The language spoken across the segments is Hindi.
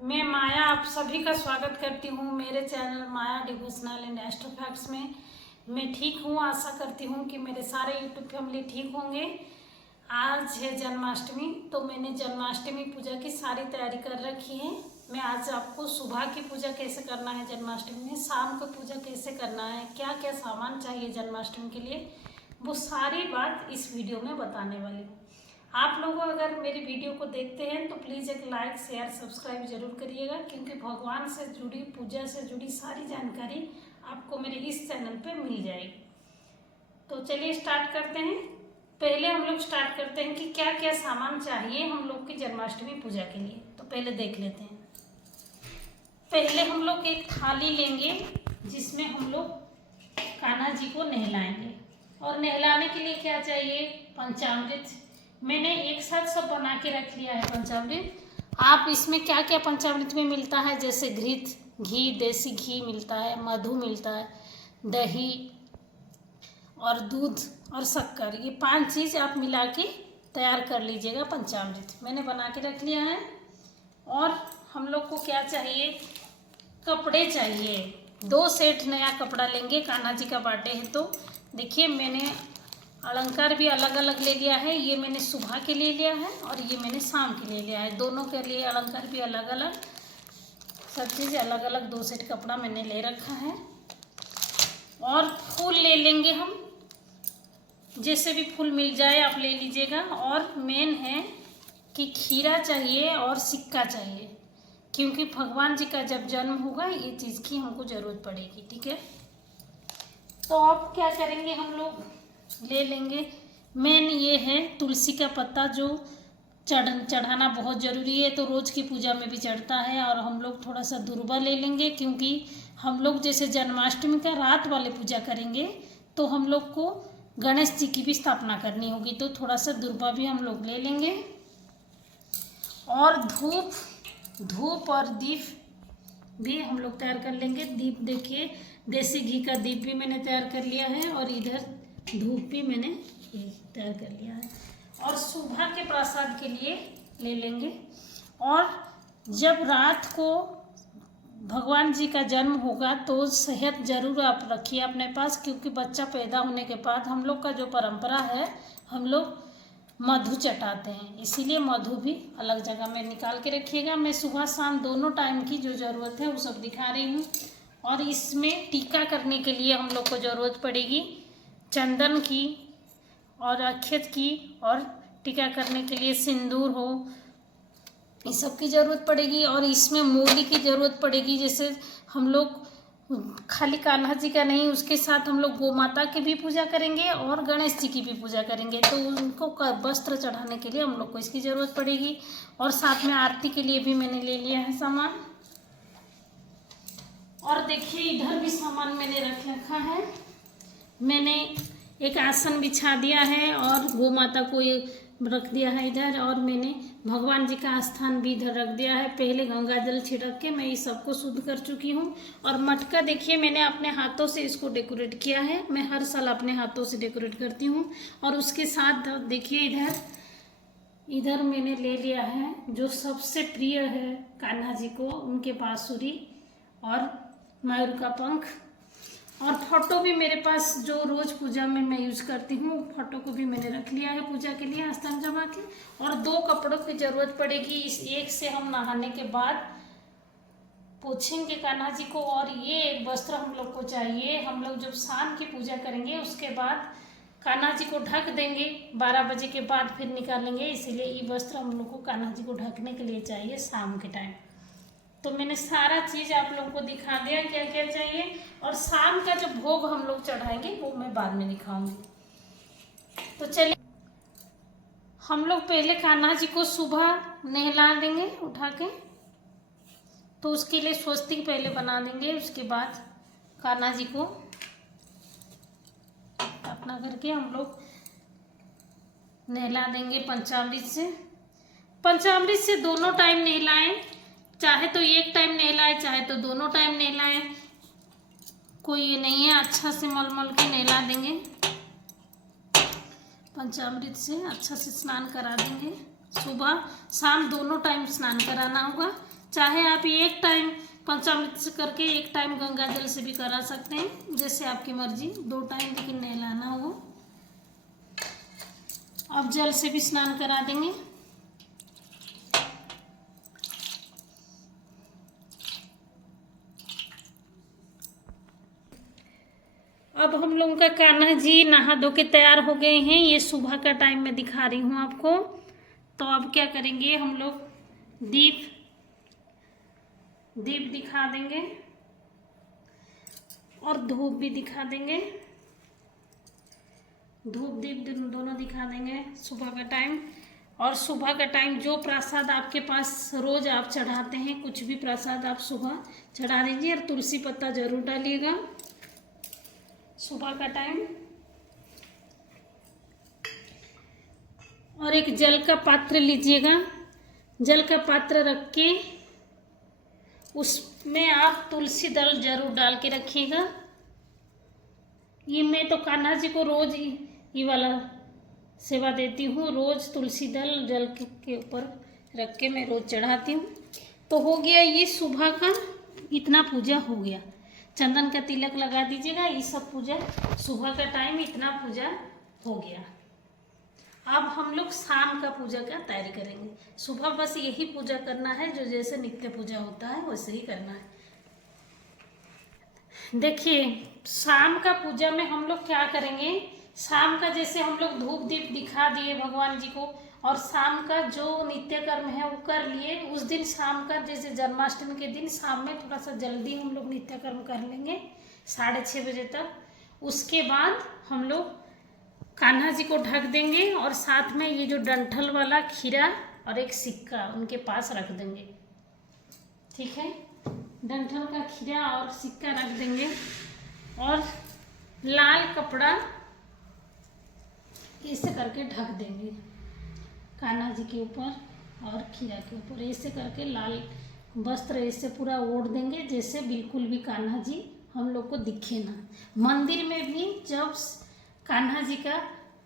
मैं माया आप सभी का स्वागत करती हूँ मेरे channel Maya devotional and astro facts में। मैं ठीक हूँ, आशा करती हूँ कि मेरे सारे यूट्यूब फैमिली ठीक होंगे। आज है जन्माष्टमी, तो मैंने जन्माष्टमी पूजा की सारी तैयारी कर रखी है। मैं आज आपको सुबह की पूजा कैसे करना है जन्माष्टमी में, शाम को पूजा कैसे करना है, क्या क्या सामान चाहिए जन्माष्टमी के लिए, वो सारी बात इस वीडियो में बताने वाली हूँ। आप लोग अगर मेरी वीडियो को देखते हैं तो प्लीज़ एक लाइक शेयर सब्सक्राइब जरूर करिएगा, क्योंकि भगवान से जुड़ी पूजा से जुड़ी सारी जानकारी आपको मेरे इस चैनल पे मिल जाएगी। तो चलिए स्टार्ट करते हैं। पहले हम लोग स्टार्ट करते हैं कि क्या क्या सामान चाहिए हम लोग की जन्माष्टमी पूजा के लिए। तो पहले देख लेते हैं। पहले हम लोग एक थाली लेंगे जिसमें हम लोग कान्हा जी को नहलाएंगे। और नहलाने के लिए क्या चाहिए? पंचामृत। मैंने एक साथ सब बना के रख लिया है पंचामृत। आप इसमें क्या क्या पंचामृत में मिलता है, जैसे घी, देसी घी मिलता है, मधु मिलता है, दही और दूध और शक्कर, ये 5 चीज़ आप मिला के तैयार कर लीजिएगा पंचामृत। मैंने बना के रख लिया है। और हम लोग को क्या चाहिए? कपड़े चाहिए। 2 सेट नया कपड़ा लेंगे, कान्हा जी का बर्थडे है तो। देखिए मैंने अलंकार भी अलग अलग ले लिया है। ये मैंने सुबह के लिए लिया है और ये मैंने शाम के लिए लिया है। दोनों के लिए अलंकार भी अलग अलग, सब चीज़ अलग अलग। 2 सेट कपड़ा मैंने ले रखा है। और फूल ले लेंगे हम, जैसे भी फूल मिल जाए आप ले लीजिएगा। और मेन है कि खीरा चाहिए और सिक्का चाहिए, क्योंकि भगवान जी का जब जन्म होगा ये चीज़ की हमको ज़रूरत पड़ेगी। ठीक है, तो अब क्या करेंगे, हम लोग ले लेंगे। मेन ये है तुलसी का पत्ता, जो चढ़ाना बहुत ज़रूरी है, तो रोज़ की पूजा में भी चढ़ता है। और हम लोग थोड़ा सा दुर्वा ले लेंगे, क्योंकि हम लोग जैसे जन्माष्टमी का रात वाले पूजा करेंगे तो हम लोग को गणेश जी की भी स्थापना करनी होगी, तो थोड़ा सा दुर्वा भी हम लोग ले लेंगे। और धूप और दीप भी हम लोग तैयार कर लेंगे। दीप देखिए, देसी घी का दीप भी मैंने तैयार कर लिया है और इधर धूप भी मैंने तैयार कर लिया है। और सुबह के प्रसाद के लिए ले लेंगे। और जब रात को भगवान जी का जन्म होगा तो शहद जरूर आप रखिए अपने पास, क्योंकि बच्चा पैदा होने के बाद हम लोग का जो परंपरा है, हम लोग मधु चटाते हैं, इसीलिए मधु भी अलग जगह में निकाल के रखिएगा। मैं सुबह शाम दोनों टाइम की जो ज़रूरत है वो सब दिखा रही हूँ। और इसमें टीका करने के लिए हम लोग को ज़रूरत पड़ेगी चंदन की और अक्षत की, और टीका करने के लिए सिंदूर हो, इस सब की ज़रूरत पड़ेगी। और इसमें मूली की ज़रूरत पड़ेगी। जैसे हम लोग खाली कान्हा जी का नहीं, उसके साथ हम लोग गौ माता की भी पूजा करेंगे और गणेश जी की भी पूजा करेंगे, तो उनको वस्त्र चढ़ाने के लिए हम लोग को इसकी ज़रूरत पड़ेगी। और साथ में आरती के लिए भी मैंने ले लिया है सामान। और देखिए इधर भी सामान मैंने रखा है। मैंने एक आसन बिछा दिया है और गौ माता को रख दिया है इधर, और मैंने भगवान जी का स्थान भी इधर रख दिया है। पहले गंगा जल छिड़क के मैं इस सबको शुद्ध कर चुकी हूँ। और मटका देखिए, मैंने अपने हाथों से इसको डेकोरेट किया है। मैं हर साल अपने हाथों से डेकोरेट करती हूँ। और उसके साथ देखिए इधर मैंने ले लिया है जो सबसे प्रिय है कान्हा जी को, उनके बांसुरी और मयूर का पंख। और फोटो भी मेरे पास जो रोज़ पूजा में मैं यूज़ करती हूँ, फोटो को भी मैंने रख लिया है पूजा के लिए आस्थान जमा के। और 2 कपड़ों की ज़रूरत पड़ेगी। इस एक से हम नहाने के बाद पोछेंगे कान्हा जी को, और ये एक वस्त्र हम लोग को चाहिए। हम लोग जब शाम की पूजा करेंगे उसके बाद कान्हा जी को ढक देंगे, 12 बजे के बाद फिर निकालेंगे, इसीलिए ये वस्त्र हम लोग को कान्हा जी को ढकने के लिए चाहिए शाम के टाइम। तो मैंने सारा चीज़ आप लोगों को दिखा दिया क्या क्या चाहिए। और शाम का जो भोग हम लोग चढ़ाएंगे वो मैं बाद में दिखाऊंगी। तो चलिए हम लोग पहले कान्हा जी को सुबह नहला देंगे उठा के, तो उसके लिए स्वस्तिक पहले बना देंगे। उसके बाद कान्हा जी को अपना करके हम लोग नहला देंगे पंचामृत से दोनों टाइम नहलाएं, चाहे तो एक टाइम नहलाए चाहे तो दोनों टाइम नहलाए, कोई ये नहीं है। अच्छा से मल के नहला देंगे, पंचामृत से अच्छा से स्नान करा देंगे। सुबह शाम दोनों टाइम स्नान कराना होगा, चाहे आप एक टाइम पंचामृत से करके एक टाइम गंगा जल से भी करा सकते हैं, जैसे आपकी मर्जी। 2 टाइम लेकिन नहलाना हो। अब जल से भी स्नान करा देंगे। अब हम लोगों का कान्हा जी नहा धो के तैयार हो गए हैं। ये सुबह का टाइम में दिखा रही हूँ आपको। तो अब क्या करेंगे, हम लोग दीप दिखा देंगे और धूप भी दिखा देंगे। धूप दीप दोनों दिखा देंगे सुबह का टाइम। और सुबह का टाइम जो प्रसाद आपके पास रोज आप चढ़ाते हैं, कुछ भी प्रसाद आप सुबह चढ़ा दीजिए। और तुलसी पत्ता जरूर डालिएगा सुबह का टाइम। और एक जल का पात्र लीजिएगा। जल का पात्र रख के उसमें आप तुलसी दल जरूर डाल के रखिएगा। ये मैं तो कान्हा जी को रोज ये वाला सेवा देती हूँ। रोज तुलसी दल जल के ऊपर रख के मैं रोज चढ़ाती हूँ। तो हो गया ये सुबह का, इतना पूजा हो गया। चंदन का तिलक लगा दीजिएगा। ये सब पूजा सुबह का टाइम इतना पूजा हो गया। अब हम लोग शाम का पूजा का तैयारी करेंगे। सुबह बस यही पूजा करना है, जो जैसे नित्य पूजा होता है वैसे ही करना है। देखिए शाम का पूजा में हम लोग क्या करेंगे, शाम का जैसे हम लोग धूप दीप दिखा दिए भगवान जी को, और शाम का जो नित्य कर्म है वो कर लिए। उस दिन शाम का, जैसे जन्माष्टमी के दिन शाम में थोड़ा सा जल्दी हम लोग नित्य कर्म कर लेंगे 6:30 बजे तक। उसके बाद हम लोग कान्हा जी को ढक देंगे और साथ में ये जो डंठल वाला खीरा और एक सिक्का उनके पास रख देंगे। ठीक है, डंठल का खीरा और सिक्का रख देंगे और लाल कपड़ा ऐसे करके ढक देंगे कान्हा जी के ऊपर और खीरा के ऊपर। ऐसे करके लाल वस्त्र ऐसे पूरा ओढ़ देंगे, जैसे बिल्कुल भी कान्हा जी हम लोग को दिखे ना। मंदिर में भी जब कान्हा जी का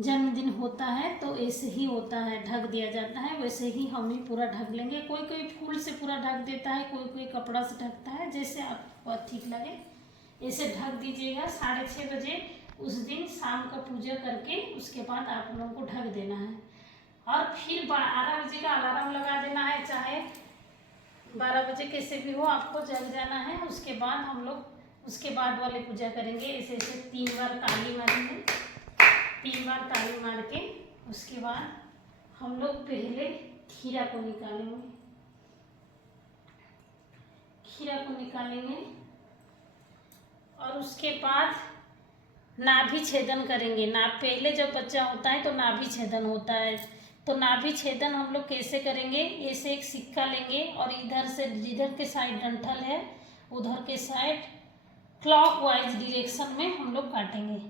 जन्मदिन होता है तो ऐसे ही होता है, ढक दिया जाता है। वैसे ही हम भी पूरा ढक लेंगे। कोई कोई फूल से पूरा ढक देता है, कोई कोई कपड़ा से ढकता है, जैसे आपको ठीक लगे ऐसे ढक दीजिएगा। 6:30 बजे उस दिन शाम का पूजा करके उसके बाद आप लोगों को ढक देना है। और फिर 12 बजे का अलार्म लगा देना है, चाहे 12 बजे कैसे भी हो आपको जग जाना है। उसके बाद हम लोग उसके बाद वाले पूजा करेंगे। ऐसे ऐसे 3 बार ताली मारेंगे। 3 बार ताली मार के उसके बाद हम लोग पहले खीरा को निकालेंगे। खीरा को निकालेंगे और उसके बाद नाभि छेदन करेंगे। पहले जब बच्चा होता है तो नाभि छेदन होता है। तो नाभि छेदन हम लोग कैसे करेंगे, ऐसे एक सिक्का लेंगे और इधर से जिधर के साइड डंठल है उधर के साइड क्लॉकवाइज डायरेक्शन में हम लोग काटेंगे।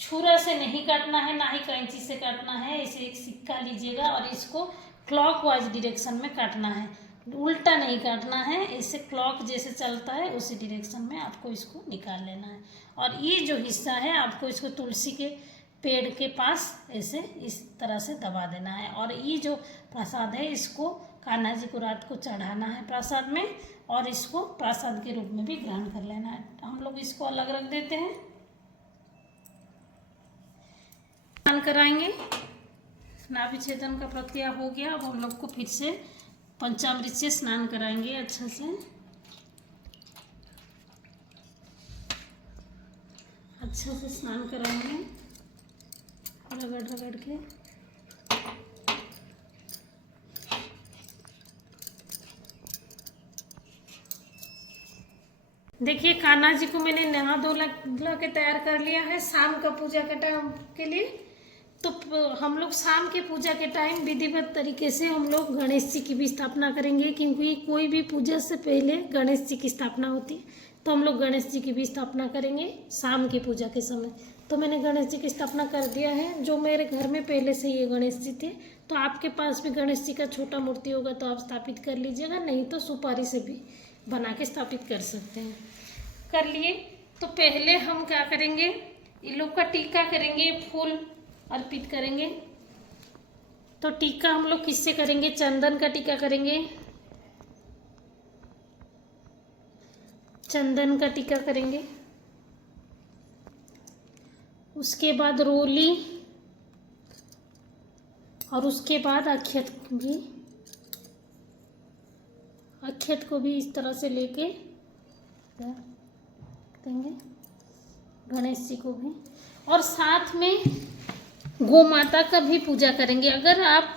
छुरा से नहीं काटना है, ना ही कैंची से काटना है। ऐसे एक सिक्का लीजिएगा और इसको क्लॉकवाइज डायरेक्शन में काटना है, उल्टा नहीं काटना है। ऐसे क्लॉक जैसे चलता है उसी डायरेक्शन में आपको इसको निकाल लेना है। और ये जो हिस्सा है आपको इसको तुलसी के पेड़ के पास ऐसे इस तरह से दबा देना है। और ये जो प्रसाद है इसको कान्हा जी को रात को चढ़ाना है प्रसाद में, और इसको प्रसाद के रूप में भी ग्रहण कर लेना है। हम लोग इसको अलग रख देते हैं। स्नान कराएंगे। नाभि छेदन का प्रक्रिया हो गया। अब हम लोग को फिर से पंचामृत से स्नान कराएंगे अच्छा से। अच्छा से स्नान कराएंगे रगड़ रगड़ के। देखिए कान्हा जी को मैंने नहा धोला के तैयार कर लिया है शाम का पूजा के टाइम के लिए। तो हम लोग शाम के पूजा के टाइम विधिवत तरीके से हम लोग गणेश जी की भी स्थापना करेंगे, क्योंकि कोई भी पूजा से पहले गणेश जी की स्थापना होती है। तो हम लोग गणेश जी की भी स्थापना करेंगे शाम की पूजा के समय। तो मैंने गणेश जी की स्थापना कर दिया है। जो मेरे घर में पहले से ये गणेश जी थे, तो आपके पास भी गणेश जी का छोटा मूर्ति होगा तो आप स्थापित कर लीजिएगा, नहीं तो सुपारी से भी बना के स्थापित कर सकते हैं। कर लिए तो पहले हम क्या करेंगे, इन लोग का टीका करेंगे, फूल अर्पित करेंगे। तो टीका हम लोग किससे करेंगे, चंदन का टीका करेंगे। चंदन का टीका करेंगे। उसके बाद रोली और उसके बाद अक्षत को भी इस तरह से लेके देंगे गणेश जी को भी। और साथ में गौ माता का भी पूजा करेंगे। अगर आप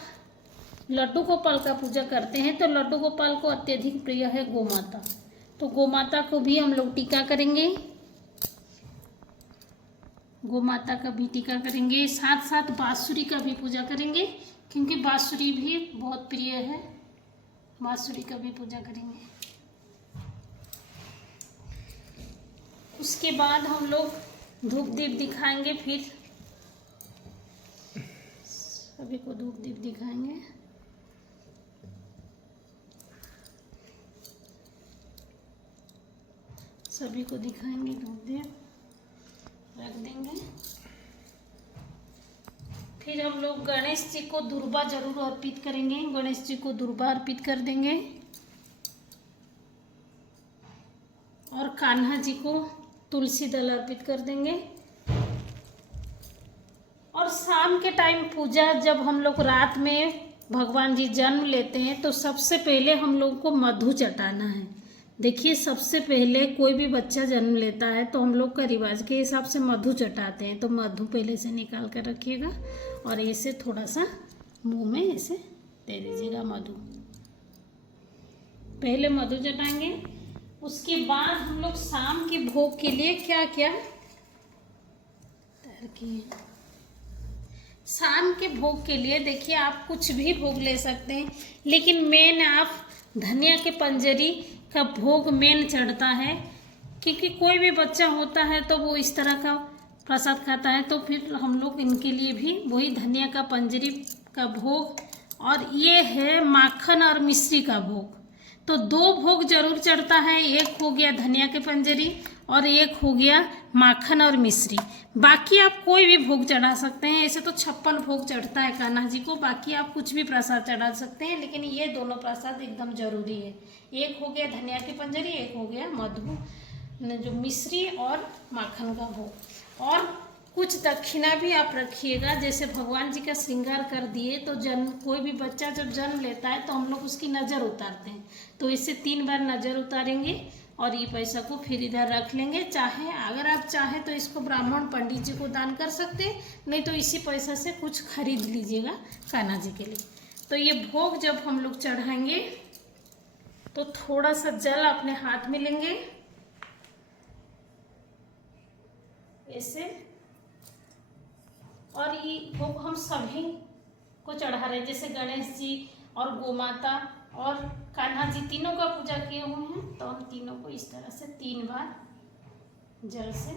लड्डू गोपाल का पूजा करते हैं तो लड्डू गोपाल को अत्यधिक प्रिय है गौ माता, तो गौ माता को भी हम लोग टीका करेंगे। गौ माता का भी टीका करेंगे, साथ साथ बांसुरी का भी पूजा करेंगे क्योंकि बांसुरी भी बहुत प्रिय है। बांसुरी का भी पूजा करेंगे। उसके बाद हम लोग धूप दीप दिखाएंगे। फिर सभी को धूप दीप दिखाएंगे। सभी को दिखाएंगे, धूप दीप रख देंगे। फिर हम लोग गणेश जी को दुर्बा जरूर अर्पित करेंगे। गणेश जी को दुर्बा अर्पित कर देंगे और कान्हा जी को तुलसी दल अर्पित कर देंगे। और शाम के टाइम पूजा, जब हम लोग रात में भगवान जी जन्म लेते हैं तो सबसे पहले हम लोग को मधु चटाना है। देखिए, सबसे पहले कोई भी बच्चा जन्म लेता है तो हम लोग का रिवाज के हिसाब से मधु चटाते हैं। तो मधु पहले से निकाल कर रखिएगा और इसे थोड़ा सा मुंह में ऐसे दे दीजिएगा। मधु पहले मधु चटाएंगे। उसके बाद हम लोग शाम के भोग के लिए क्या क्या तैयार किए। शाम के भोग के लिए देखिए, आप कुछ भी भोग ले सकते हैं, लेकिन मेन आप धनिया के पंजरी का भोग मेन चढ़ता है। क्योंकि कोई भी बच्चा होता है तो वो इस तरह का प्रसाद खाता है, तो फिर हम लोग इनके लिए भी वही धनिया का पंजरी का भोग। और ये है माखन और मिश्री का भोग। तो दो भोग जरूर चढ़ता है, एक हो गया धनिया के पंजरी और एक हो गया माखन और मिश्री। बाकी आप कोई भी भोग चढ़ा सकते हैं। ऐसे तो 56 भोग चढ़ता है कान्हा जी को, बाकी आप कुछ भी प्रसाद चढ़ा सकते हैं, लेकिन ये दोनों प्रसाद एकदम जरूरी है। एक हो गया धनिया की पंजरी, एक हो गया मधु जो मिश्री और माखन का भोग। और कुछ दक्षिणा भी आप रखिएगा। जैसे भगवान जी का श्रृंगार कर दिए तो कोई भी बच्चा जब जन्म लेता है तो हम लोग उसकी नज़र उतारते हैं, तो इससे 3 बार नज़र उतारेंगे और ये पैसा को फिर इधर रख लेंगे। चाहे अगर आप चाहे तो इसको ब्राह्मण पंडित जी को दान कर सकते हैं, नहीं तो इसी पैसा से कुछ खरीद लीजिएगा कान्हा जी के लिए। तो ये भोग जब हम लोग चढ़ाएंगे तो थोड़ा सा जल अपने हाथ में लेंगे ऐसे, और ये भोग हम सभी को चढ़ा रहे हैं। जैसे गणेश जी और गोमाता और कान्हा जी तीनों का पूजा किए हुए हैं, तो हम तीनों को इस तरह से 3 बार जल से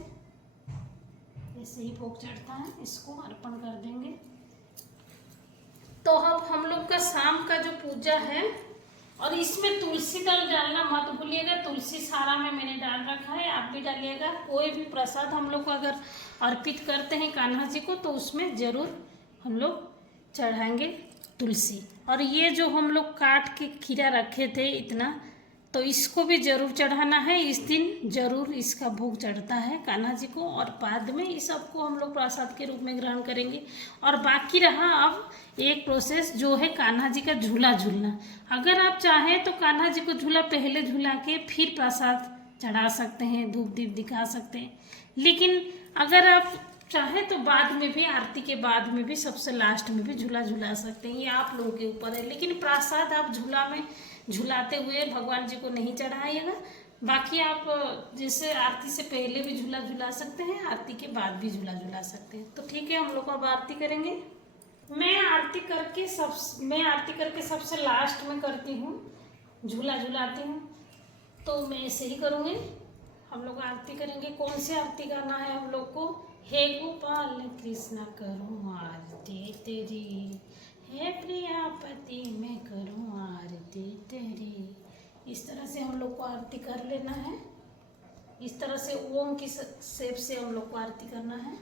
ऐसे ही भोग चढ़ता है, इसको अर्पण कर देंगे। तो अब हम लोग का शाम का जो पूजा है, और इसमें तुलसी दल डालना मत भूलिएगा। तुलसी सारा में मैंने डाल रखा है, आप भी डालिएगा। कोई भी प्रसाद हम लोग अगर अर्पित करते हैं कान्हा जी को तो उसमें जरूर हम लोग चढ़ाएंगे तुलसी। और ये जो हम लोग काट के खीरा रखे थे इतना, तो इसको भी जरूर चढ़ाना है। इस दिन जरूर इसका भोग चढ़ता है कान्हा जी को, और बाद में इस सबको हम लोग प्रसाद के रूप में ग्रहण करेंगे। और बाकी रहा अब एक प्रोसेस जो है कान्हा जी का झूला झूलना। अगर आप चाहें तो कान्हा जी को झूला पहले झूला के फिर प्रसाद चढ़ा सकते हैं, धूप दीप दिखा सकते हैं। लेकिन अगर आप चाहें तो बाद में भी, आरती के बाद में भी, सबसे लास्ट में भी झूला झूला सकते हैं, ये आप लोगों के ऊपर है। लेकिन प्रसाद आप झूला में झुलाते हुए भगवान जी को नहीं चढ़ाइएगा। बाकी आप जैसे आरती से पहले भी झूला झुला सकते हैं, आरती के बाद भी झूला झुला सकते हैं। तो ठीक है, हम लोग अब आरती करेंगे। मैं आरती करके सबसे लास्ट में करती हूँ, झूला झुलाती हूँ, तो मैं ऐसे ही करूँगी। हम लोग आरती करेंगे। कौन सी आरती करना है हम लोग को? हे गोपाल कृष्ण करूँ आरती तेरी, हे प्रियापति मैं करूँ आरती तेरी। इस तरह से हम लोग को आरती कर लेना है। इस तरह से ओम की शेप से हम लोग को आरती करना है।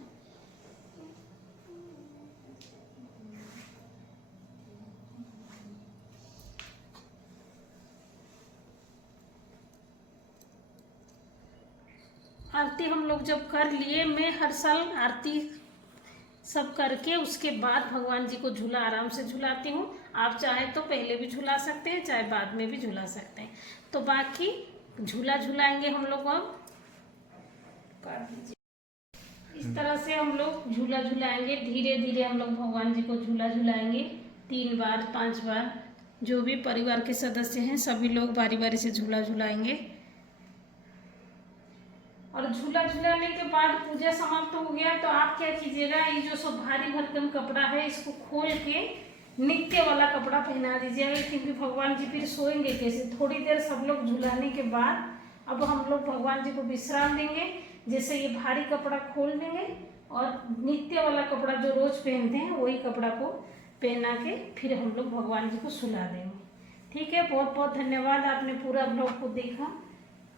आरती हम लोग जब कर लिए, मैं हर साल आरती सब करके उसके बाद भगवान जी को झूला आराम से झुलाती हूँ। आप चाहे तो पहले भी झुला सकते हैं, चाहे बाद में भी झुला सकते हैं। तो बाकी झूला झुलाएंगे हम लोग। अब काट दीजिए। इस तरह से हम लोग झूला झुलाएंगे, धीरे धीरे हम लोग भगवान जी को झूला झुलाएंगे 3 बार 5 बार। जो भी परिवार के सदस्य हैं सभी लोग बारी बारी से झूला झुलाएंगे। और झूला झुलाने के बाद पूजा समाप्त हो गया तो आप क्या कीजिएगा, ये जो सब भारी भरकम कपड़ा है इसको खोल के नित्य वाला कपड़ा पहना दीजिएगा, क्योंकि भगवान जी फिर सोएंगे कैसे। थोड़ी देर सब लोग झुलाने के बाद अब हम लोग भगवान जी को विश्राम देंगे। जैसे ये भारी कपड़ा खोल देंगे और नित्य वाला कपड़ा जो रोज पहनते हैं वही कपड़ा को पहना के फिर हम लोग भगवान जी को सुला देंगे। ठीक है, बहुत बहुत धन्यवाद, आपने पूरा ब्लॉग को देखा।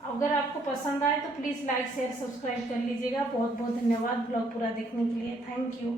अगर आपको पसंद आए तो प्लीज़ लाइक शेयर सब्सक्राइब कर लीजिएगा। बहुत बहुत धन्यवाद ब्लॉग पूरा देखने के लिए। Thank you.